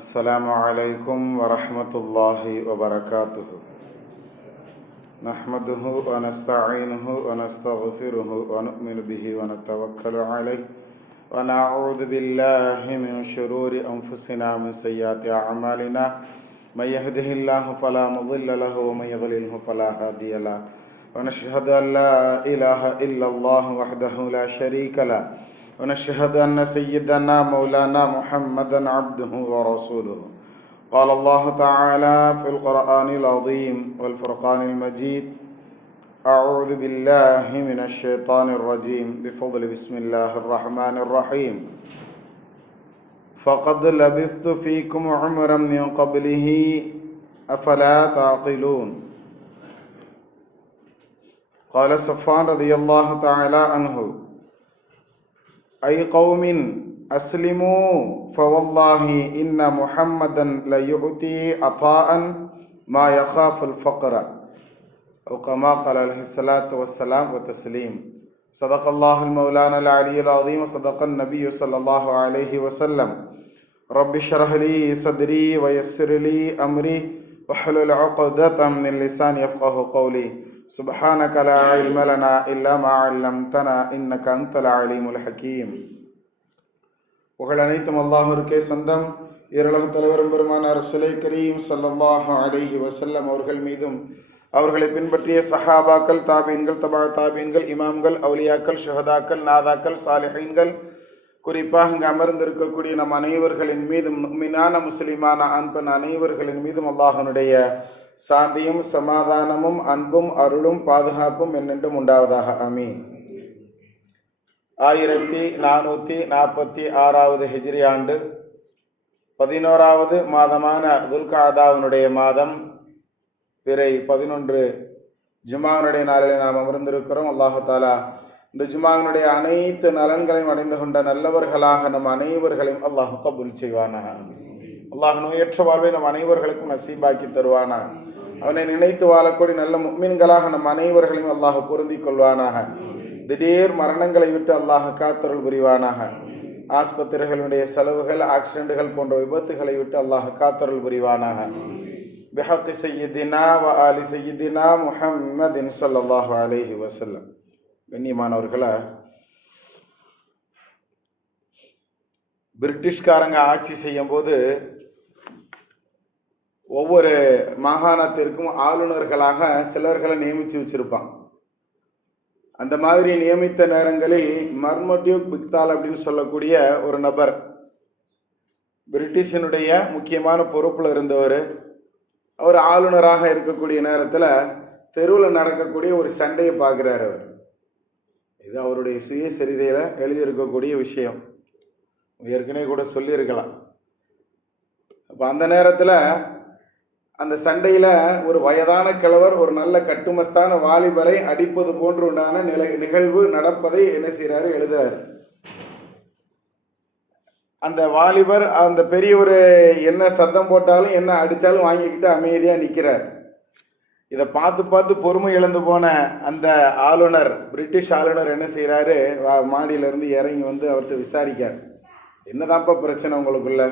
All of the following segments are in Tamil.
السلام عليكم ورحمة الله وبركاته. نحمده ونستعينه ونستغفره ونؤمن به ونتوكل عليه ونعوذ بالله من شرور أنفسنا ومن سيئات أعمالنا. من يهده الله فلا مضل له ومن يضلله فلا هادي له. ونشهد أن لا إله إلا الله وحده لا شريك له. ونشهد أن سيدنا مولانا محمدا عبده ورسوله. قال الله تعالى في القرآن العظيم والفرقان المجيد: أعوذ بالله من الشيطان الرجيم بفضل بسم الله الرحمن الرحيم. فقد لبثت فيكم عمرا من قبله أفلا تعقلون. قال صفوان رضي الله تعالى عنه: أي قوم أسلموا فوالله إن محمدا ليؤتي عطاء ما يخاف الفقر، أو كما قال عليه الصلاة والسلام وتسليم. صدق الله المولانا العلي العظيم وصدق النبي صلى الله عليه وسلم. رب اشرح لي صدري ويسر لي أمري واحلل عقدة من لساني يفقه قولي. سبحانك لا علم لنا إلا ما علمتنا إنك أنت العليم الحكيم. புகழ் அனைத்தும் அல்லாஹ்விற்கே சொந்தம். ஈருலக தலைவரும் பெருமானார் ரசூலை கரீம் ஸல்லல்லாஹு அலைஹி வஸல்லம் அவர்கள் மீதும் அவர்களை பின்பற்றிய சஹாபாக்கள், தாபீன்கள், தபா தாபீன்கள், இமாம்கள், அவுலியாக்கள், ஷுஹதாக்கள், நாதாக்கள், சாலிஹீன்கள், குறிப்பாக இங்கு அமர்ந்திருக்கக்கூடிய நம் அனைவர்களின் மீதும், முஃமினான முஸ்லிமான ஆண் பெண் அனைவர்களின் மீதும் அல்லாஹ்வுடைய சாந்தியும் சமாதானமும் அன்பும் அருளும் பாதுகாப்பும் என்னென்றும் உண்டாவதாக. ஆமீன். 1446 ஹிஜ்ரி ஆண்டு 11வது மாதமான துல்காதாவினுடைய மாதம் பிறை 11 ஜுமாவுடைய நாளிலே நாம் அமர்ந்திருக்கிறோம். அல்லாஹு தாலா இந்த ஜுமாவினுடைய அனைத்து நலன்களையும் அடைந்து கொண்ட நல்லவர்களாக நம் அனைவர்களையும் அல்லாஹ் கபூல் செய்வானாக. அல்லாஹ் நோயற்ற வாழ்வை நம் அனைவர்களுக்கும் நசீபாக்கி தருவானாக. அவனை நினைத்து வாழக்கூடிய நல்ல முஃமின்களாக நம் அனைவர்களையும் அல்லாஹ் பொருந்திக் கொள்வானாக. திடீர் மரணங்களை விட்டு அல்லாஹ் காத்தருள் புரிவானாக. ஆஸ்பத்திரிகளுடைய செலவுகள், ஆக்சிடென்ட்கள் போன்ற விபத்துகளை விட்டு அல்லாஹ் காத்தருள் புரிவானாக. பிஹக்கி சய்யிதினா வ ஆலி சய்யிதினா முஹம்மதின் ஸல்லல்லாஹு அலைஹி வஸல்லம். கண்ணியமானவர்களே, பிரிட்டிஷ்காரங்க ஆட்சி செய்யும் போது ஒவ்வொரு மாகாணத்திற்கும் ஆளுநர்களாக சிலர்களை நியமித்து வச்சிருப்பான். அந்த மாதிரி நியமித்த நேரங்களில் மர்மோடியூக் பிக்தால் அப்படின்னு சொல்லக்கூடிய ஒரு நபர், பிரிட்டிஷினுடைய முக்கியமான பொறுப்புல இருந்தவர், அவர் ஆளுநராக இருக்கக்கூடிய நேரத்தில் தெருவில் நடக்கக்கூடிய ஒரு சண்டையை பார்க்கிறார். அவர் இது அவருடைய சுயசரிதையில எழுதியிருக்கக்கூடிய விஷயம், ஏற்கனவே கூட சொல்லியிருக்கலாம். அப்ப அந்த நேரத்தில் அந்த சண்டையில ஒரு வயதான கிழவர் ஒரு நல்ல கட்டுமஸ்தான வாலிபரை அடிப்பது போன்று உண்டான நிகழ்வு நடப்பதை என்ன செய்யறாரு, எழுதுறாரு. அந்த வாலிபர் அந்த பெரியவர் என்ன சத்தம் போட்டாலும் என்ன அடித்தாலும் வாங்கிக்கிட்டு அமைதியா நிக்கிறார். இதை பார்த்து பார்த்து பொறுமை இழந்து போன அந்த ஆளுநர், பிரிட்டிஷ் ஆளுநர் என்ன செய்யறாரு, மாடியில இருந்து இறங்கி வந்து அவர்கிட்ட விசாரிக்கார். என்னதான்ப்பா பிரச்சனை உங்களுக்குள்ள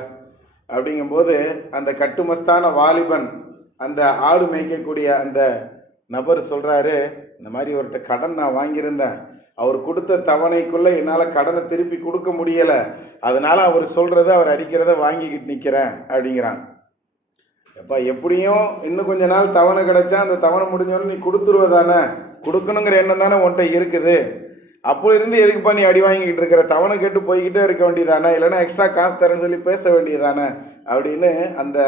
அப்படிங்கும் போது அந்த கட்டுமஸ்தான வாலிபன், அந்த ஆடு மேய்க்கக்கூடிய அந்த நபர் சொல்றாரு, இந்த மாதிரி அவர்கிட்ட கடன் நான் வாங்கியிருந்தேன், அவர் கொடுத்த தவணைக்குள்ள என்னால கடனை திருப்பி கொடுக்க முடியல, அதனால அவர் சொல்றத அவர் அடிக்கிறத வாங்கிக்கிட்டு நிக்கிறேன் அப்படிங்கிறான். அப்ப எப்படியும் இன்னும் கொஞ்ச நாள் தவணை கிடைச்சா அந்த தவணை முடிஞ்சோன்னு நீ கொடுத்துருவதானே, கொடுக்கணுங்கிற எண்ணம் தானே உன்கிட்ட இருக்குது, அப்போ இருந்து எதுக்குப்பா நீ அடி வாங்கிக்கிட்டு இருக்கிற, தவணை கேட்டு போய்கிட்டே இருக்க வேண்டியதானே, இல்லைன்னா எக்ஸ்ட்ரா காசு தரேன்னு சொல்லி பேச வேண்டியதானே அப்படின்னு அந்த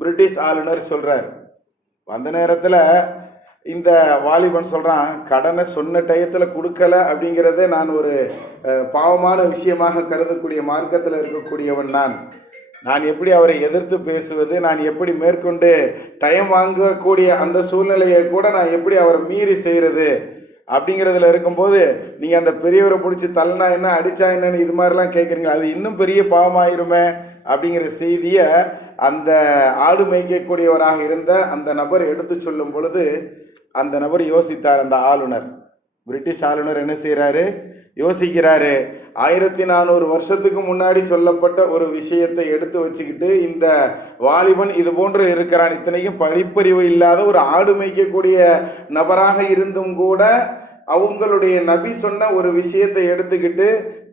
பிரிட்டிஷ் ஆளுநர் சொல்றாரு. அந்த நேரத்துல இந்த வாலிபன் சொல்றான், கடனை சொன்ன டயத்துல கொடுக்கல அப்படிங்கிறத நான் ஒரு பாவமான விஷயமாக கருதக்கூடிய மார்க்கத்தில் இருக்கக்கூடியவன் நான் எப்படி அவரை எதிர்த்து பேசுவது, நான் எப்படி மேற்கொண்டு டைம் வாங்கக்கூடிய அந்த சூழ்நிலையை கூட நான் எப்படி அவரை மீறி செய்யறது அப்படிங்கிறதுல இருக்கும்போது நீங்க அந்த பெரியவரை பிடிச்சி தள்ளனா என்ன, அடிச்சா என்னன்னு இது மாதிரிலாம் கேட்குறீங்க, அது இன்னும் பெரிய பாவமாயிருமே அப்படிங்கிற செய்திய அந்த ஆடு மேய்க்கக்கூடியவராக இருந்த அந்த நபர் எடுத்து சொல்லும் பொழுது அந்த நபர் யோசித்தார். அந்த ஆளுநர் பிரிட்டிஷ் ஆளுநர் என்ன செய்யறாரு, யோசிக்கிறாரு. 1400 வருஷத்துக்கு முன்னாடி சொல்லப்பட்ட ஒரு விஷயத்தை எடுத்து வச்சுக்கிட்டு இந்த வாலிபன் இது போன்று இருக்கிறான், இத்தனைக்கும் படிப்பறிவு இல்லாத ஒரு ஆடு மேய்க்கக்கூடிய நபராக இருந்தும் கூட அவங்களுடைய நபி சொன்ன ஒரு விஷயத்தை எடுத்துக்கிட்டு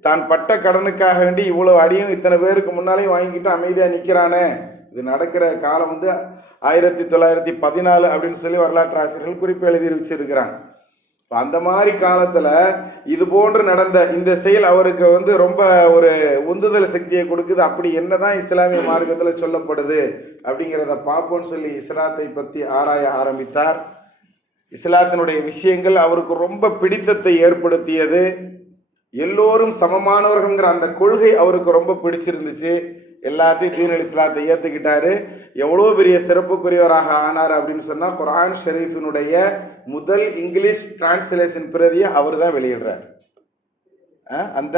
தான் பட்ட கடனுக்காக வேண்டி இவ்வளவு அடியும் இத்தனை பேருக்கு முன்னாலேயும் வாங்கிக்கிட்டு அமைதியா நிக்கிறானே. இது நடக்கிற காலம் 1914 அப்படின்னு சொல்லி வரலாற்று ஆசிரியர்கள் குறிப்பு எழுதி வச்சிருக்கிறாங்க. அந்த மாதிரி காலத்துல இது போன்று நடந்த இந்த செயல் அவருக்கு ரொம்ப ஒரு உந்துதல் சக்தியை கொடுக்குது. அப்படி என்னதான் இஸ்லாமிய மார்க்கத்துல சொல்லப்படுது அப்படிங்கிறத பார்ப்போம்னு சொல்லி இஸ்லாத்தை பத்தி ஆராய ஆரம்பித்தார். இஸ்லாத்தினுடைய விஷயங்கள் அவருக்கு ரொம்ப பிடித்தத்தை ஏற்படுத்தியது. எல்லோரும் சமமானவர்கள்ங்கிற அந்த கொள்கை அவருக்கு ரொம்ப பிடிச்சிருந்துச்சு. எல்லாத்தையும் தீனுல் இஸ்லாத்தை ஏத்துக்கிட்டாரு. எவ்வளவு பெரிய சிறப்புக்குரியவராக ஆனார் அப்படின்னு சொன்னா, குர்ஆன் ஷரீஃபினுடைய முதல் இங்கிலீஷ் டிரான்ஸ்லேஷன் பிரதியை அவர் தான் வெளியிடுறார். அந்த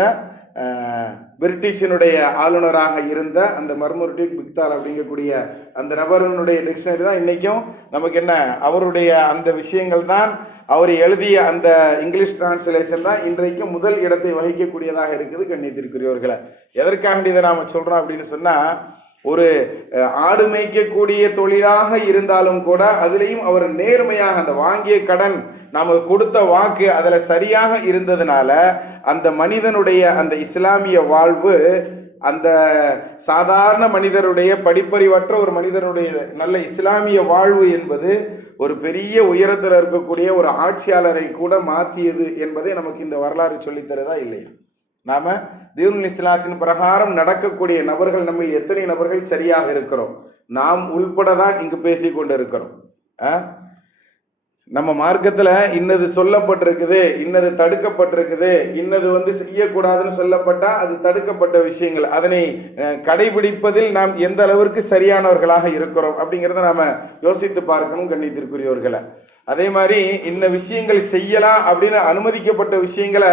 பிரிட்டிஷினுடைய ஆளுநராக இருந்த அந்த மர்முர்டிக் பிக்தால் அப்படிங்கக்கூடிய அந்த நபருடைய டிக்ஷனரி தான் இன்னைக்கும் நமக்கு என்ன, அவருடைய அந்த விஷயங்கள் தான், அவர் எழுதிய அந்த இங்கிலீஷ் டிரான்ஸ்லேஷன் தான் இன்றைக்கு முதல் இடத்தை வகிக்கக்கூடியதாக இருக்குது. கண்ணியத்திற்குரியவர்களை, எதற்காக இதை நாம சொல்றோம் அப்படின்னு சொன்னா, ஒரு ஆடு மேய்க்கக்கூடிய தொழிலாக இருந்தாலும் கூட அதுலேயும் அவர் நேர்மையாக அந்த வாங்கிய கடன் நமக்கு கொடுத்த வாக்கு அதுல சரியாக இருந்ததுனால அந்த மனிதனுடைய அந்த இஸ்லாமிய வாழ்வு, அந்த சாதாரண மனிதருடைய படிப்பறிவற்ற ஒரு மனிதனுடைய நல்ல இஸ்லாமிய வாழ்வு என்பது ஒரு பெரிய உயரத்தில் இருக்கக்கூடிய ஒரு ஆட்சியாளரை கூட மாற்றியது என்பதை நமக்கு இந்த வரலாறு சொல்லித்தரதா இல்லை? நாம தீனுல் இஸ்லாத்தின் பிரகாரம் நடக்கக்கூடிய நபர்கள் நம்ம எத்தனை நபர்கள் சரியாக இருக்கிறோம்? நாம் உள்படதான் இங்கு பேசிக் கொண்டு இருக்கிறோம். நம்ம மார்க்கத்துல இன்னது சொல்லப்பட்டிருக்குது, இன்னது தடுக்கப்பட்டிருக்குது, இன்னது செய்யக்கூடாதுன்னு சொல்லப்பட்டா அது தடுக்கப்பட்ட விஷயங்கள். அதனை கடைபிடிப்பதில் நாம் எந்த அளவிற்கு சரியானவர்களாக இருக்கிறோம் அப்படிங்கிறத நாம யோசித்து பார்க்கணும் கண்ணியத்திற்குரியவர்களை. அதே மாதிரி இந்த விஷயங்கள் செய்யலாம் அப்படின்னு அனுமதிக்கப்பட்ட விஷயங்களை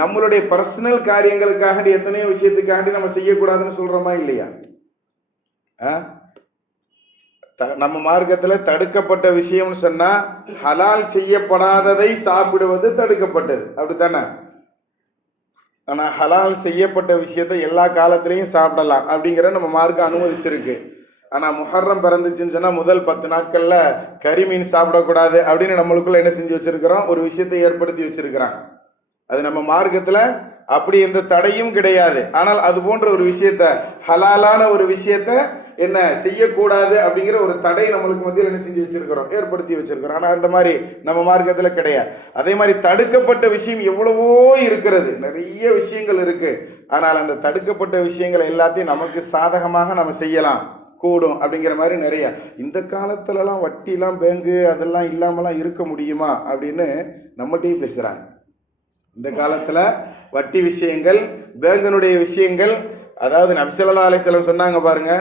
நம்மளுடைய பர்சனல் காரியங்களுக்காக எத்தனையோ விஷயத்துக்காண்டி நம்ம செய்யக்கூடாதுன்னு சொல்றோமா இல்லையா? நம்ம மார்க்கத்துல தடுக்கப்பட்ட விஷயம்னு சொன்னா ஹலால் செய்யப்படாததை சாப்பிடுவது தடுக்கப்பட்டது, அப்படித்தானே? ஆனா ஹலால் செய்யப்பட்ட விஷயத்தை எல்லா காலத்திலையும் சாப்பிடலாம் அப்படிங்கிற நம்ம மார்க்க அனுமதிச்சிருக்கு. ஆனா முஹர்ரம் பிறந்துச்சுன்னு சொன்னா முதல் 10 நாட்கள்ல கறிமீன் சாப்பிடக்கூடாது அப்படின்னு நம்மளுக்குள்ள என்ன செஞ்சு வச்சிருக்கிறோம், ஒரு விஷயத்தை ஏற்படுத்தி வச்சிருக்கிறாங்க. அது நம்ம மார்க்கத்துல அப்படி எந்த தடையும் கிடையாது. ஆனால் அது போன்ற ஒரு விஷயத்த, ஹலாலான ஒரு விஷயத்த என்ன செய்யக்கூடாது அப்படிங்கிற ஒரு தடை நம்மளுக்கு மத்தியில் என்ன செஞ்சு வச்சிருக்கிறோம், ஏற்படுத்தி வச்சிருக்கிறோம். ஆனா அந்த மாதிரி நம்ம மார்க்கத்துல கிடையாது. அதே மாதிரி தடுக்கப்பட்ட விஷயம் எவ்வளவோ இருக்கிறது, நிறைய விஷயங்கள் இருக்கு. ஆனால் அந்த தடுக்கப்பட்ட விஷயங்கள் எல்லாத்தையும் நமக்கு சாதகமாக நம்ம செய்யலாம், கூடும் அப்படிங்கிற மாதிரி நிறைய. இந்த காலத்துலலாம் வட்டிலாம் பேங்கு அதெல்லாம் இல்லாமலாம் இருக்க முடியுமா அப்படின்னு நம்மகிட்டையும் பேசுறாங்க. இந்த காலத்துல வட்டி விஷயங்கள், பேங்கனுடைய விஷயங்கள், அதாவது நபி ஸல்லல்லாஹு அலைஹி வஸல்லம் சொன்னாங்க பாருங்க,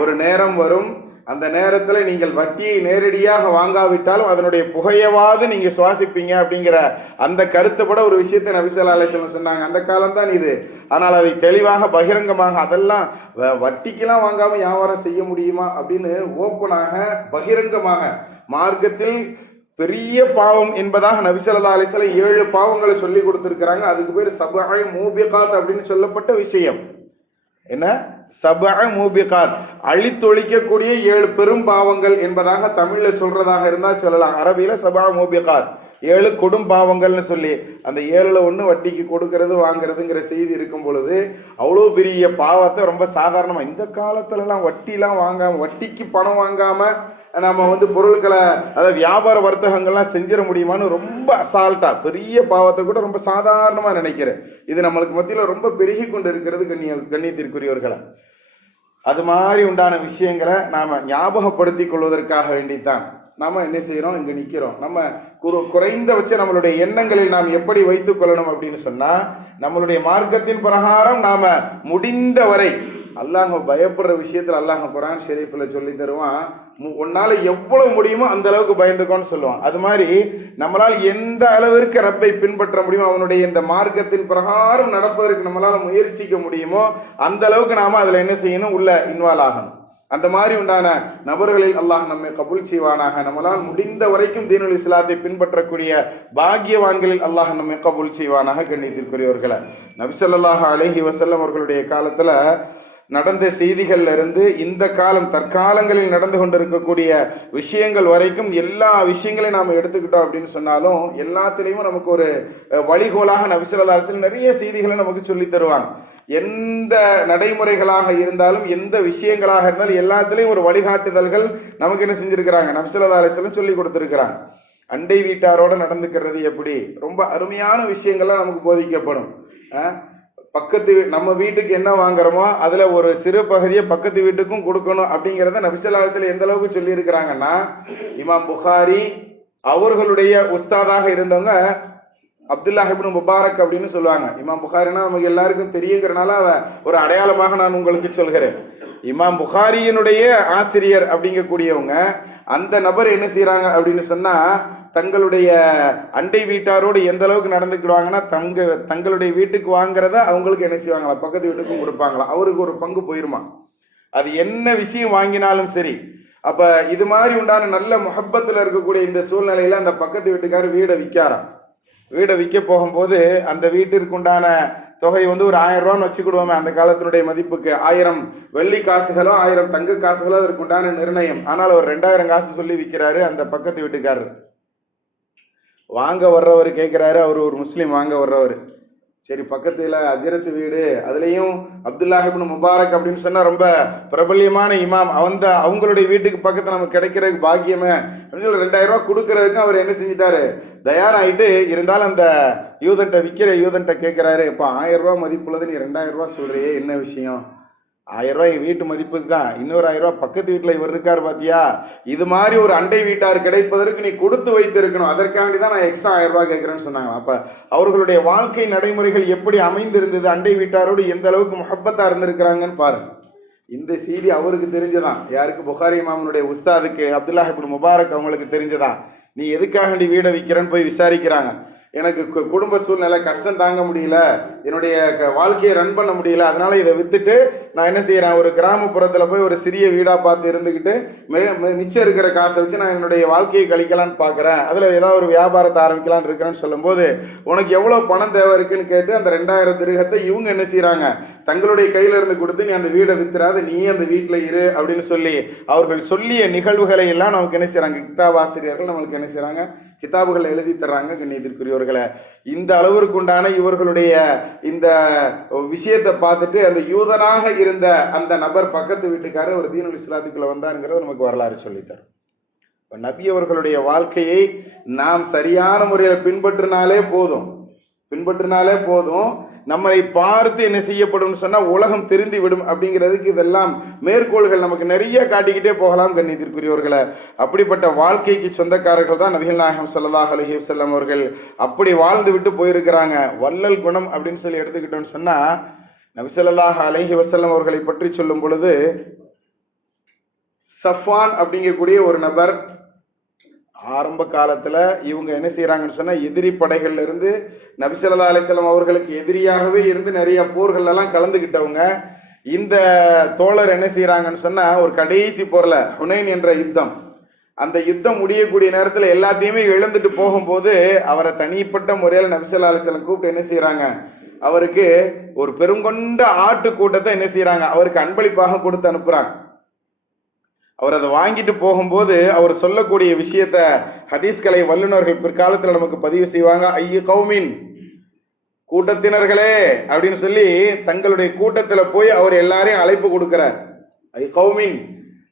ஒரு நேரம் வரும், அந்த நேரத்துல நீங்கள் வட்டியை நேரடியாக வாங்காவிட்டாலும் அதனுடைய புகையவாது நீங்க சுவாசிப்பீங்க அப்படிங்கிற அந்த கருத்துப்பட ஒரு விஷயத்தை நபி ஸல்லல்லாஹு அலைஹி வஸல்லம் சொன்னாங்க. அந்த காலம் தான் இது. ஆனால் அதை தெளிவாக பகிரங்கமாக, அதெல்லாம் வட்டிக்கெல்லாம் வாங்காம வியாபாரம் செய்ய முடியுமா அப்படின்னு ஓப்பனாக பகிரங்கமாக மார்க்கத்தில் பெரிய பாவம் என்பதாக நபி ஸல்லல்லாஹு அலைஹி வஸல்லம் 7 பாவங்களை சொல்லி கொடுத்திருக்கிறாங்க. அதுக்கு பேர் சபஅ மூபிகாத் அப்படின்னு சொல்லப்பட்ட விஷயம். என்ன? சபஅ மூபிகாத், அழித்தொழிக்கக்கூடிய 7 பெரும் பாவங்கள் என்பதாக தமிழ்ல சொல்றதாக இருந்தா சொல்லலாம். அரபியில சபஅ மூபிகாத், 7 கொடும் பாவங்கள்னு சொல்லி, அந்த 7ல 1 வட்டிக்கு கொடுக்கறது வாங்குறதுங்கிற செய்தி இருக்கும் பொழுது அவ்வளோ பெரிய பாவத்தை ரொம்ப சாதாரணமா இந்த காலத்துல எல்லாம் வட்டிலாம் வாங்காம, வட்டிக்கு பணம் வாங்காம நம்ம பொருட்களை, அதாவது வியாபார வர்த்தகங்கள்லாம் செஞ்சிட முடியுமான்னு ரொம்ப அசால்ட்டா பெரிய பாவத்தை கூட ரொம்ப சாதாரணமா நினைக்கிறேன். இது நம்மளுக்கு மத்தியில ரொம்ப பெருகி கொண்டு இருக்கிறது கண்ணியத்திற்குரியவர்களை. அது மாதிரி உண்டான விஷயங்களை நாம ஞாபகப்படுத்திக் கொள்வதற்காக வேண்டித்தான் நாம என்ன செய்யறோம், இங்க நிக்கிறோம். நம்ம குறைந்தபட்ச நம்மளுடைய எண்ணங்களில் நாம் எப்படி வைத்துக் கொள்ளணும் அப்படின்னு சொன்னா, நம்மளுடைய மார்க்கத்தின் பிரகாரம் நாம முடிந்த வரை அல்லாஹ் பயப்படுற விஷயத்துல அல்லாஹ் குர்ஆன் ஷரீஃப்ல சொல்லி தருவான், உன்னால எவ்வளவு முடியுமோ அந்த அளவுக்கு பயந்துக்கோன்னு சொல்லுவான். அது மாதிரி நம்மளால் எந்த அளவிற்கு ரப்பை பின்பற்ற முடியுமோ, அவனுடைய இந்த மார்க்கத்தின் பிரகாரம் நடப்பதற்கு நம்மளால முயற்சிக்க முடியுமோ அந்த அளவுக்கு நாம அதுல என்ன செய்யணும், உள்ள இன்வால்வ் ஆகணும். அந்த மாதிரி உண்டான நபர்களில் அல்லாஹ் நம்மை கபூல் செய்வானாக. நம்மளால் முடிந்த வரைக்கும் தீனுல் இஸ்லாத்தை பின்பற்றக்கூடிய பாக்கியவான்களில் அல்லாஹ் நம்மை கபூல் செய்வானாக. கண்ணியத்திற்குரியவர்களை, நபி ஸல்லல்லாஹு அலைஹி வஸல்லம் அவர்களுடைய காலத்துல நடந்த செய்திகள்ல இருந்து இந்த காலம் தற்காலங்களில் நடந்து கொண்டிருக்கக்கூடிய விஷயங்கள் வரைக்கும் எல்லா விஷயங்களையும் நாம எடுத்துக்கிட்டோம் அப்படின்னு சொன்னாலும் எல்லாத்திலையும் நமக்கு ஒரு வழிகோலாக நபி ஸல்லல்லாஹு அலைஹி வஸல்லம் நிறைய செய்திகளை நமக்கு சொல்லி தருவாங்க. எந்த நடைமுறைகளாக இருந்தாலும் எந்த விஷயங்களாக இருந்தாலும் எல்லாத்திலையும் ஒரு வழிகாட்டுதல்கள் நமக்கு என்ன செஞ்சிருக்கிறாங்க, நபி ஸல்லல்லாஹு அலைஹி வஸல்லம் சொல்லி கொடுத்திருக்கிறாங்க. அண்டை வீட்டாரோட நடந்துக்கிறது எப்படி, ரொம்ப அருமையான விஷயங்கள்லாம் நமக்கு போதிக்கப்படும். பக்கத்து நம்ம வீட்டுக்கு என்ன வாங்குறோமோ அதுல ஒரு சிறு பகுதியை பக்கத்து வீட்டுக்கும் கொடுக்கணும் அப்படிங்கிறத நபி ஸல்லல்லாஹு அலைஹி வஸல்லம் எந்த அளவுக்கு சொல்லி இருக்கிறாங்கன்னா, இமாம் புகாரி அவர்களுடைய உஸ்தாதாக இருந்தவங்க அப்துல்லாஹ் இப்னு முபாரக் அப்படின்னு சொல்லுவாங்க. இமாம் புகாரினா நமக்கு எல்லாருக்கும் தெரியுங்கிறனால ஒரு அடையாளமாக நான் உங்களுக்கு சொல்கிறேன். இமாம் புகாரியினுடைய ஆசிரியர் அப்படிங்கக்கூடியவங்க அந்த நபர் என்ன செய்யறாங்க அப்படின்னு சொன்னா, தங்களுடைய அண்டை வீட்டாரோடு எந்த அளவுக்கு நடந்துக்கிடுவாங்கன்னா, தங்களுடைய வீட்டுக்கு வாங்குறத அவங்களுக்கு என்ன செய்வாங்களா, பக்கத்து வீட்டுக்கும் கொடுப்பாங்களா, அவருக்கு ஒரு பங்கு போயிருமா. அது என்ன விஷயம் வாங்கினாலும் சரி. அப்ப இது மாதிரி உண்டான நல்ல முஹப்பத்துல இருக்கக்கூடிய இந்த சூழ்நிலையில அந்த பக்கத்து வீட்டுக்காரர் வீடை விற்காராம். வீடை விற்க போகும்போது அந்த வீட்டிற்கு உண்டான தொகை வந்து ஒரு 1000 ரூபான்னு வச்சுக்கிடுவோமே, அந்த காலத்தினுடைய மதிப்புக்கு 1000 வெள்ளி காசுகளோ 1000 தங்க காசுகளோ அதற்கு உண்டான நிர்ணயம். ஆனால் அவர் 2000 காசு சொல்லி விற்கிறாரு அந்த பக்கத்து வீட்டுக்காரர். வாங்க வர்றவர் கேட்கிறாரு, அவர் ஒரு முஸ்லீம் வாங்க வர்றவர். சரி, பக்கத்துல அஜரத்து வீடு, அதுலயும் அப்துல்லாஹ் இப்னு முபாரக் அப்படின்னு சொன்னா ரொம்ப பிரபல்யமான இமாம், அவங்களுடைய வீட்டுக்கு பக்கத்துல நமக்கு கிடைக்கிறதுக்கு பாக்கியமே அப்படின்னு 2000 ரூபாய் கொடுக்கறதுக்கு அவர் என்ன செஞ்சிட்டாரு, தயாராயிட்டு. இருந்தாலும் அந்த விற்கிற யூதன்ட்ட கேட்கிறாரு, இப்ப 1000 ரூபாய் மதிப்புள்ளது, நீ 2000 ரூபாய் சொல்றியே, என்ன விஷயம்? 1000 ரூபாய் வீட்டு மதிப்புக்கு தான், இன்னொரு 1000 ரூபாய் பக்கத்து வீட்டுல இவர் இருக்காரு பாத்தியா, இது மாதிரி ஒரு அண்டை வீட்டார் கிடைப்பதற்கு நீ கொடுத்து வைத்து இருக்கணும், அதற்காண்டி தான் நான் எக்ஸ்ட்ரா 1000 ரூபாய் கேட்கிறேன்னு சொன்னாங்க. அப்ப அவர்களுடைய வாழ்க்கை நடைமுறைகள் எப்படி அமைந்திருந்தது, அண்டை வீட்டாரோடு எந்த அளவுக்கு முஹப்பத்தா இருந்திருக்கிறாங்கன்னு பாருங்க. இந்த செய்தி அவருக்கு தெரிஞ்சதான், யாருக்கு, புகாரி இமாமுடைய உஸ்தாதுக்கு அப்துல்லாஹ் இப்னு முபாரக் அவங்களுக்கு தெரிஞ்சதான். நீ எதுக்காக நீ வீடை விற்கிறன்னு போய் விசாரிக்கிறாங்க. எனக்கு குடும்ப சூழ்நிலை கஷ்டம் தாங்க முடியல, என்னுடைய வாழ்க்கையை ரன் பண்ண முடியல, அதனால இதை வித்துட்டு நான் என்ன செய்யறேன், ஒரு கிராமப்புறத்துல போய் ஒரு சிறிய வீடா பார்த்து இருந்துகிட்டு மிச்சம் இருக்கிற காசை வச்சு நான் என்னுடைய வாழ்க்கையை கழிக்கலான்னு பாக்குறேன், அதுல ஏதாவது ஒரு வியாபாரத்தை ஆரம்பிக்கலான்னு இருக்கிறேன்னு சொல்லும் போது, உனக்கு எவ்வளவு பணம் தேவை இருக்குன்னு கேட்டு அந்த 2000 திரகத்தை இவங்க என்ன செய்யறாங்க, தங்களுடைய கையில இருந்து கொடுத்து, நீ அந்த வீடை வித்துறாத, நீ அந்த வீட்டுல இரு அப்படின்னு சொல்லி அவர்கள் சொல்லிய நிகழ்வுகளை எல்லாம் நமக்கு என்ன செய்யறாங்க, கிதாப் ஆசிரியர்கள் நம்மளுக்கு என்ன செய்யறாங்க, கிதாபுகள் எழுதி தர்றாங்க. கண்ணியத்திற்குரியவர்களை, இந்த அளவிற்கு உண்டான இவர்களுடைய இந்த விஷயத்தை பார்த்துட்டு அந்த யூதனாக இருந்த அந்த நபர் பக்கத்து வீட்டுக்காரர் ஒரு தீனுல் இஸ்லாத்துக்குள்ள வந்தாருங்கிறது நமக்கு வரலாறு சொல்லித்தரும். நபி அவர்களுடைய வாழ்க்கையை நாம் சரியான முறையில் பின்பற்றினாலே போதும், நம்மை பார்த்து என்ன செய்யப்படும் சொன்னா உலகம் திருந்தி விடும் அப்படிங்கிறதுக்கு இதெல்லாம் மேற்கோள்கள் நமக்கு நிறைய காட்டிக்கிட்டே போகலாம். கண்ணியத்திற்குரியவர்களை, அப்படிப்பட்ட வாழ்க்கைக்கு சொந்தக்காரர்கள் தான் நபிகள் நாயகம் ஸல்லல்லாஹு அலைஹி வஸல்லம் அவர்கள். அப்படி வாழ்ந்து விட்டு போயிருக்கிறாங்க. வள்ளல் குணம் அப்படின்னு சொல்லி எடுத்துக்கிட்டோம்னு சொன்னா, நபி ஸல்லல்லாஹு அலைஹி வஸல்லம் அவர்களை பற்றி சொல்லும் பொழுது, சஃப்வான் அப்படிங்கக்கூடிய ஒரு நபர், ஆரம்ப காலத்துல இவங்க என்ன செய்யறாங்கன்னு சொன்னா, எதிரி படைகள்ல இருந்து நபி ஸல்லல்லாஹு அலைஹி வஸல்லம் அவர்களுக்கு எதிரியாகவே இருந்து நிறைய போர்கள் எல்லாம் கலந்துகிட்டவங்க. இந்த தோழர் என்ன செய்யறாங்கன்னு சொன்னா, ஒரு கடைசி போர்ல ஹுனைன் என்ற யுத்தம், அந்த யுத்தம் முடியக்கூடிய நேரத்துல எல்லாத்தையுமே இழந்துட்டு போகும்போது அவரை தனிப்பட்ட முறையில் நபி ஸல்லல்லாஹு அலைஹி வஸல்லம் கூப்பிட்டு என்ன செய்யறாங்க, அவருக்கு ஒரு பெருங்கொண்ட ஆட்டு கூட்டத்தை என்ன செய்யறாங்க, அவருக்கு அன்பளிப்பாக கொடுத்து அனுப்புறாங்க. அவர் அதை வாங்கிட்டு போகும்போது அவர் சொல்லக்கூடிய விஷயத்த ஹதீஸ்களை வல்லுநர்கள் பிற்காலத்தில் நமக்கு பதிவு செய்வாங்க. ஐய கௌமின், கூட்டத்தினர்களே அப்படின்னு சொல்லி தங்களுடைய கூட்டத்துல போய் அவர் எல்லாரையும் அழைப்பு கொடுக்கிறார். ஐ கௌமின்,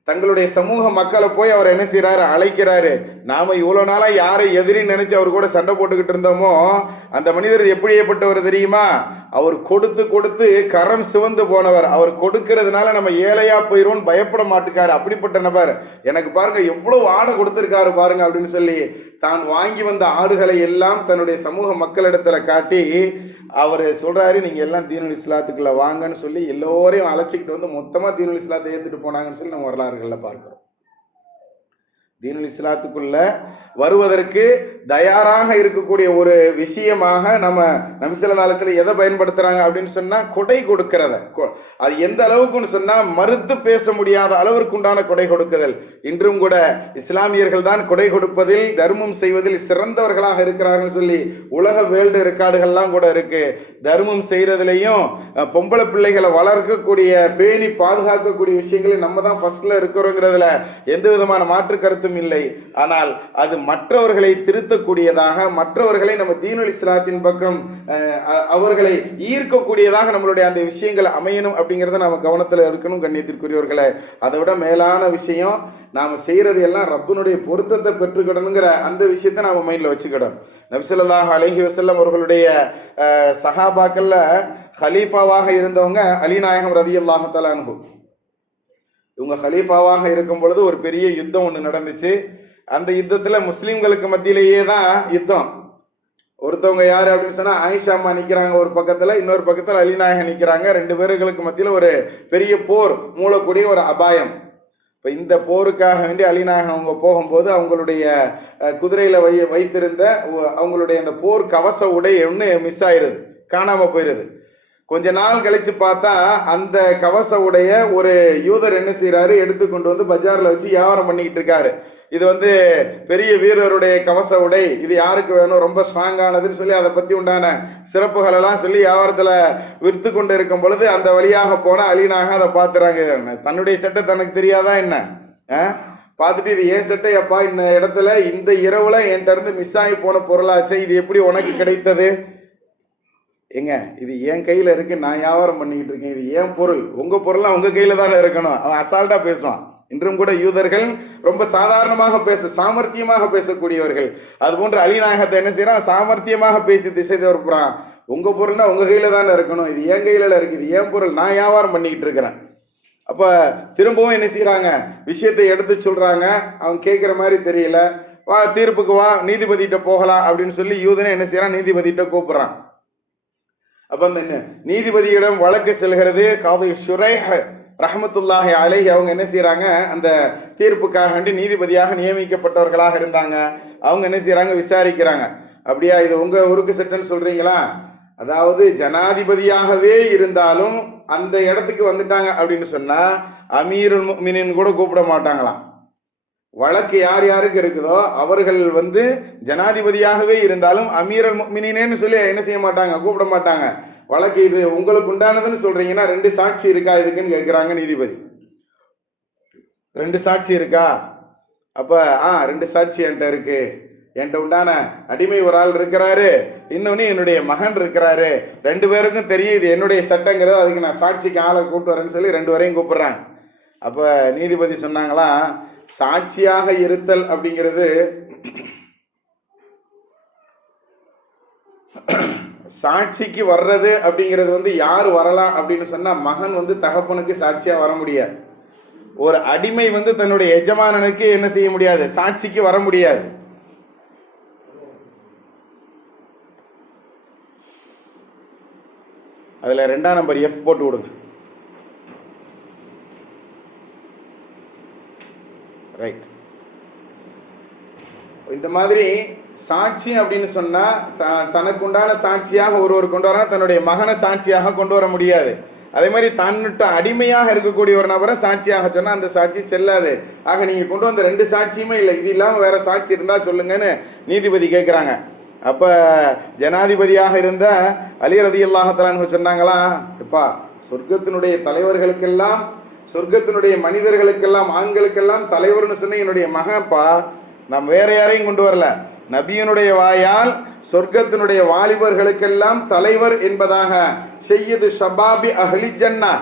தங்களுடைய சமூக மக்களை போய் அவர் என்ன செய்யறாரு, அழைக்கிறாரு. நாம இவ்வளவு நாளா யாரை எதிரின்னு நினைச்சு அவர் கூட சண்டை போட்டுக்கிட்டு இருந்தோமோ, அந்த மனிதர் எப்படிப்பட்டவர் தெரியுமா, அவர் கொடுத்து கொடுத்து கரம் சிவந்து போனவர், அவர் கொடுக்கறதுனால நம்ம ஏழையா போயிரும் பயப்பட மாட்டுக்காரு, அப்படிப்பட்ட நபர். எனக்கு பாருங்க எவ்வளவு ஆடை கொடுத்திருக்காரு பாருங்க அப்படின்னு சொல்லி தான் வாங்கி வந்த ஆடுகளை எல்லாம் தன்னுடைய சமூக மக்களிடத்துல காட்டி அவர் சொல்றாரு, நீங்க எல்லாம் தீனுல் இஸ்லாத்துக்குள்ள வாங்கன்னு சொல்லி எல்லோரையும் அழைச்சிக்கிட்டு வந்து மொத்தமா தீனுல் இஸ்லாத்தை ஏத்துட்டு போனாங்கன்னு சொல்லி நம்ம வரலாறுகள்ல பார்க்கிறோம். தீனுல் இஸ்லாத்துக்குள்ள வருவதற்கு தயாராக இருக்கக்கூடிய ஒரு விஷயமாக நம்ம நபி ஸல்லல்லாஹு அலைஹி வஸல்லம் எதை பயன்படுத்துறாங்க அப்படின்னு சொன்னா கொடை கொடுக்கிறத. அது எந்த அளவுக்குன்னு சொன்னா மறுத்து பேச முடியாத அளவிற்கு உண்டான கொடை கொடுக்குதல். இன்றும் கூட இஸ்லாமியர்கள் தான் கொடை கொடுப்பதில் தர்மம் செய்வதில் சிறந்தவர்களாக இருக்கிறார்கள் சொல்லி உலக வேர்ல்டு ரெக்கார்டுகள்லாம் கூட இருக்கு. தர்மம் செய்யறதுலையும் பொம்பளை பிள்ளைகளை வளர்க்கக்கூடிய பேணி பாதுகாக்கக்கூடிய விஷயங்களை நம்ம தான் ஃபர்ஸ்ட்ல இருக்கிறோங்கிறதுல எந்த விதமான மாற்று கருத்தும் இல்லை. ஆனால் அது மற்றவர்களை திருத்தக்கூடியதாக, மற்றவர்களை நம்ம தீனுல் இஸ்லாத்தின் பக்கம் அவர்களை ஈர்க்கக்கூடியதாக நம்மளுடைய அந்த விஷயங்கள் அமையணும் அப்படிங்கிறத நாம கவனத்தில் இருக்கணும். கண்ணியத்திற்குரியவர்களை, அதை விட மேலான விஷயம் நாம செய்யறது எல்லாம் ரப்பினுடைய பொருத்தத்தை பெற்றுக்கிடணுங்கிற அந்த விஷயத்தை நாம மைண்ட்ல வச்சுக்கிடணும். நபி ஸல்லல்லாஹு அலைஹி வஸல்லம் அவர்களுடைய சஹாபாக்கள்ல ஹலீஃபாவாக இருந்தவங்க அலி நாயகம் ரலியல்லாஹு தஆலா அன்ஹு. இவங்க ஹலீஃபாவாக இருக்கும் பொழுது ஒரு பெரிய யுத்தம் ஒன்று நடந்துச்சு. அந்த யுத்தத்துல முஸ்லிம்களுக்கு மத்தியிலேயே தான் யுத்தம். ஒருத்தவங்க யாரு அப்படின்னு சொன்னா ஆயிஷா அம்மா நிக்கிறாங்க ஒரு பக்கத்துல, இன்னொரு பக்கத்துல அலிநாயகம் நிக்கிறாங்க. ரெண்டு பேர்களுக்கு மத்தியில ஒரு பெரிய போர் மூலக்கூடிய ஒரு அபாயம். இப்ப இந்த போருக்காக வேண்டி அலிநாயகம் அவங்க போகும்போது அவங்களுடைய குதிரையில வைத்திருந்த அவங்களுடைய அந்த போர் கவச உடை ஒண்ணு மிஸ் ஆயிருது, காணாம போயிருது. கொஞ்ச நாள் கழிச்சு பார்த்தா அந்த கவச உடைய ஒரு யூதர் என்ன செய்யறாரு, எடுத்து கொண்டு வந்து பஜார்ல வச்சு வியாபாரம் பண்ணிக்கிட்டு இருக்காரு. இது பெரிய வீரருடைய கவச உடை, இது யாருக்கு வேணும், ரொம்ப ஸ்ட்ராங்கானதுன்னு சொல்லி அதை பத்தி உண்டான சிறப்புகள் எல்லாம் சொல்லி வியாபாரத்துல விற்று கொண்டு இருக்கும் பொழுது அந்த வழியாக போன அலினாக அதை பாத்துறாங்க. தன்னுடைய சட்டை தனக்கு தெரியாதா என்ன? பார்த்துட்டு இது ஏன் சட்டை அப்பா, இந்த இடத்துல இந்த இரவுல என்கிட்ட இருந்து மிஸ் ஆகி போன பொருளாச்சு, இது எப்படி உனக்கு கிடைத்தது? எங்க இது என் கையில இருக்கு, நான் வியாபாரம் பண்ணிக்கிட்டு இருக்கேன், இது ஏன் பொருள், உங்க பொருள்லாம் உங்க கையில தானே இருக்கணும். அவன் அசால்ட்டா பேசுவான். இன்றும் கூட யூதர்கள் ரொம்ப சாதாரணமாக சாமர்த்தியமாக பேசக்கூடியவர்கள். அது போன்ற அலிநாயகத்தை என்ன செய்யறான், சாமர்த்தியமாக பேசி திசை திருப்புறான். உங்க பொருள்னா உங்க கையில தானே இருக்கணும், இது என் கையில இருக்கு, இது ஏன் பொருள், நான் வியாபாரம் பண்ணிக்கிட்டு இருக்கிறேன். அப்ப திரும்பவும் என்ன செய்யறாங்க, விஷயத்தை எடுத்து சொல்றாங்க. அவன் கேட்கிற மாதிரி தெரியல. வா தீர்ப்புக்கு வா, நீதிபதிட்ட போகலாம் அப்படின்னு சொல்லி யூதனை என்ன செய்யறான், நீதிபதிட்ட கூப்பிடுறான். அப்ப அந்த நீதிபதியிடம் வழக்கு செல்கிறது. காதி ஷுரைஹ் ரஹ்மத்துல்லாஹி அலைஹி அவங்க என்ன செய்யறாங்க, அந்த தீர்ப்புக்காக வேண்டி நீதிபதியாக நியமிக்கப்பட்டவர்களாக இருந்தாங்க. அவங்க என்ன செய்யறாங்க, விசாரிக்கிறாங்க. அப்படியா, இது உங்க ஊருக்கு சட்டன்னு சொல்றீங்களா? அதாவது ஜனாதிபதியாகவே இருந்தாலும் அந்த இடத்துக்கு வந்துட்டாங்க அப்படின்னு சொன்னா அமீருல் முஃமினீன் கூட கூப்பிட மாட்டாங்களாம். வழக்கு யார் யாருக்கு இருக்குதோ அவர்கள் ஜனாதிபதியாகவே இருந்தாலும் அமீருல் முஃமினீனேன்னு சொல்லி என்ன செய்ய மாட்டாங்க, கூப்பிட மாட்டாங்க. வழக்கு இது உங்களுக்கு உண்டானதுன்னு சொல்றீங்கன்னா 2 சாட்சி இருக்கா இதுக்குன்னு கேட்கிறாங்க நீதிபதி. 2 சாட்சி இருக்கா? அப்ப 2 சாட்சி என்கிட்ட இருக்கு. என்கிட்ட உண்டான அடிமை ஒரு ஆள் இருக்கிறாரு, இன்னொன்னு என்னுடைய மகன் இருக்கிறாரு. 2 பேருக்கும் தெரியும் இது என்னுடைய சட்டங்கிறது, அதுக்கு நான் சாட்சிக்கு ஆளை கூப்பிட்டு வரேன்னு சொல்லி 2 பேரையும் கூப்பிடுறாங்க. அப்ப நீதிபதி சொன்னாங்களா, சாட்சியாக இருத்தல் அப்படிங்கிறது சாட்சிக்கு வர்றது அப்படிங்கிறது யார் வரலாம் அப்படின்னு சொன்னா மகன் தகப்பனுக்கு சாட்சியா வர முடியாது. ஒரு அடிமை தன்னுடைய எஜமானனுக்கு என்ன செய்ய முடியாது, சாட்சிக்கு வர முடியாது. அதுல 2ஆம் நம்பர் F போட்டு விடுங்க. ரைட். இந்த மாதிரி சாட்சி அப்படின்னு சொன்னா தனக்கு உண்டான சாட்சியாக ஒருவர் கொண்டு வர, தன்னுடைய மகனை சாட்சியாக கொண்டு வர முடியாது. அதே மாதிரி தன்னிட்ட அடிமையாக இருக்கக்கூடிய ஒரு நபரை சாட்சியாக சொன்னா அந்த சாட்சி செல்லாது. ஆக நீங்க கொண்டு வந்த 2 சாட்சியுமே இல்லை, இது இல்லாம வேற சாட்சி இருந்தா சொல்லுங்கன்னு நீதிபதி கேட்கிறாங்க. அப்ப ஜனாதிபதியாக இருந்த அலி ரலியல்லாஹு தஆலா அன்ஹு சொன்னாங்களா, எப்பா சொர்க்கத்தினுடைய தலைவர்களுக்கெல்லாம், சொர்க்கத்தினுடைய மனிதர்களுக்கெல்லாம், ஆண்களுக்கெல்லாம் தலைவர்னு சொன்ன என்னுடைய மகன்ப்பா, நாம் வேற யாரையும் கொண்டு வரல. நபியினுடைய வாயால் சொர்க்கத்தினுடைய வாலிபர்களுக்கெல்லாம் தலைவர் என்பதாக சையது ஷபாபி அஹ்லி ஜன்னா,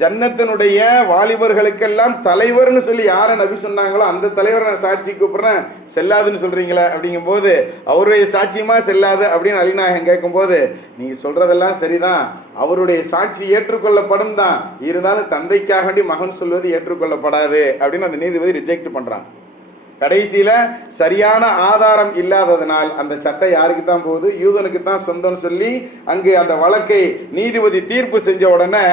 ஜன்னத்தினுடைய வாலிபர்களுக்கெல்லாம் தலைவர்னு சொல்லி யார நபி சொன்னாங்களோ அந்த தலைவரை நான் சாட்சி கூப்பிடுறேன், செல்லாதுன்னு சொல்றீங்களா அப்படிங்கும் போது அவருடைய சாட்சியமா செல்லாது அப்படின்னு அலிநாயகம் கேட்கும் போது, நீங்க சொல்றதெல்லாம் சரிதான், அவருடைய சாட்சி ஏற்றுக்கொள்ளப்படும் தான், இருந்தாலும் தந்தைக்காக வேண்டி மகன் சொல்வது ஏற்றுக்கொள்ளப்படாது அப்படின்னு அந்த நீதிபதி ரிஜெக்ட் பண்றான். கடைசியில சரியான ஆதாரம் இல்லாததனால் அந்த சட்டை யாருக்கு தான் போகுது, யூதனுக்கு தான் சொந்தம்னு சொல்லி அங்கு அந்த வழக்கை நீதிபதி தீர்ப்பு செஞ்ச உடனே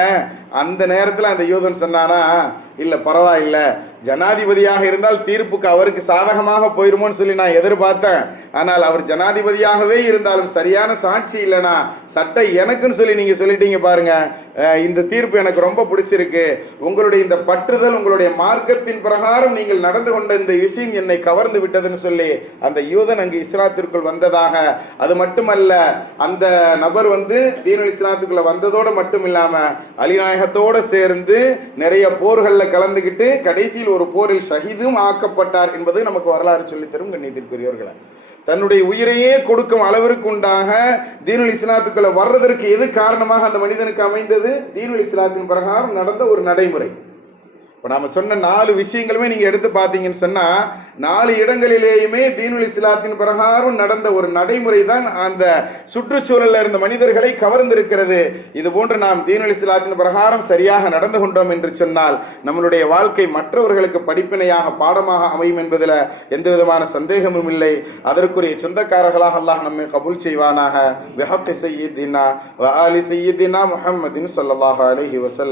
அந்த நேரத்துல அந்த யூதன் சொன்னானா, இல்ல பரவாயில்ல, ஜனாதிபதியாக இருந்தால் தீர்ப்புக்கு அவருக்கு சாதகமாக போயிருமோன்னு சொல்லி நான் எதிர்பார்த்தேன். ஆனால் அவர் ஜனாதிபதியாகவே இருந்தாலும் சரியான சாட்சி இல்லைனா சட்டை எனக்குன்னு சொல்லி நீங்க சொல்லிட்டீங்க பாருங்க. இந்த தீர்ப்பு எனக்கு ரொம்ப பிடிச்சிருக்கு. உங்களுடைய இந்த பற்றுதல், உங்களுடைய மார்க்கத்தின் பிரகாரம் நீங்கள் நடந்து கொண்ட இந்த விஷயம் என்னை கவர்ந்து விட்டதுன்னு சொல்லி அந்த யூதன் அங்கு இஸ்லாத்திற்குள் வந்ததாக. அது மட்டுமல்ல, அந்த நபர் தீனுல் இஸ்லாத்துக்குள்ள வந்ததோடு மட்டும் இல்லாம அலிநாயகத்தோடு சேர்ந்து நிறைய போர்கள்ல கலந்துகிட்டு கடைசியில் ஒரு போரில் ஷஹீதும் ஆக்கப்பட்டார் என்பது நமக்கு வரலாறு சொல்லி தரும் கண்ணியத்திற்குரியவர்களே. தன்னுடைய உயிரையே கொடுக்கும் அளவிற்கு உண்டாக தீனுல் இஸ்லாத்துக்குள்ள வர்றதற்கு எது காரணமாக அந்த மனிதனுக்கு அமைந்தது? தீனுல் இஸ்லாத்தின் பிரகாரம் நடந்த ஒரு நடைமுறை. இப்ப நாம சொன்ன 4 விஷயங்களுமே நீங்க எடுத்து பார்த்தீங்கன்னு சொன்னா 4 இடங்களிலேயுமே தீனுல் இஸ்லாத்தின் பிரகாரம் நடந்த ஒரு நடைமுறை தான் அந்த சுற்றுச்சூழல்ல இருந்த மனிதர்களை கவர்ந்திருக்கிறது. இது போன்று நாம் தீனுல் இஸ்லாத்தின் பிரகாரம் சரியாக நடந்து கொண்டோம் என்று சொன்னால் நம்மளுடைய வாழ்க்கை மற்றவர்களுக்கு படிப்பினையாக பாடமாக அமையும் என்பதில் எந்த விதமான சந்தேகமும் இல்லை. அதற்குரிய சொந்தக்காரர்களாக அல்லாஹ் நம்மை கபூல் செய்வானாக. பிஹக்கி சய்யிதினா வ ஆலி சய்யிதினா முஹம்மதின் ஸல்லல்லாஹு அலைஹி வஸல்லம்.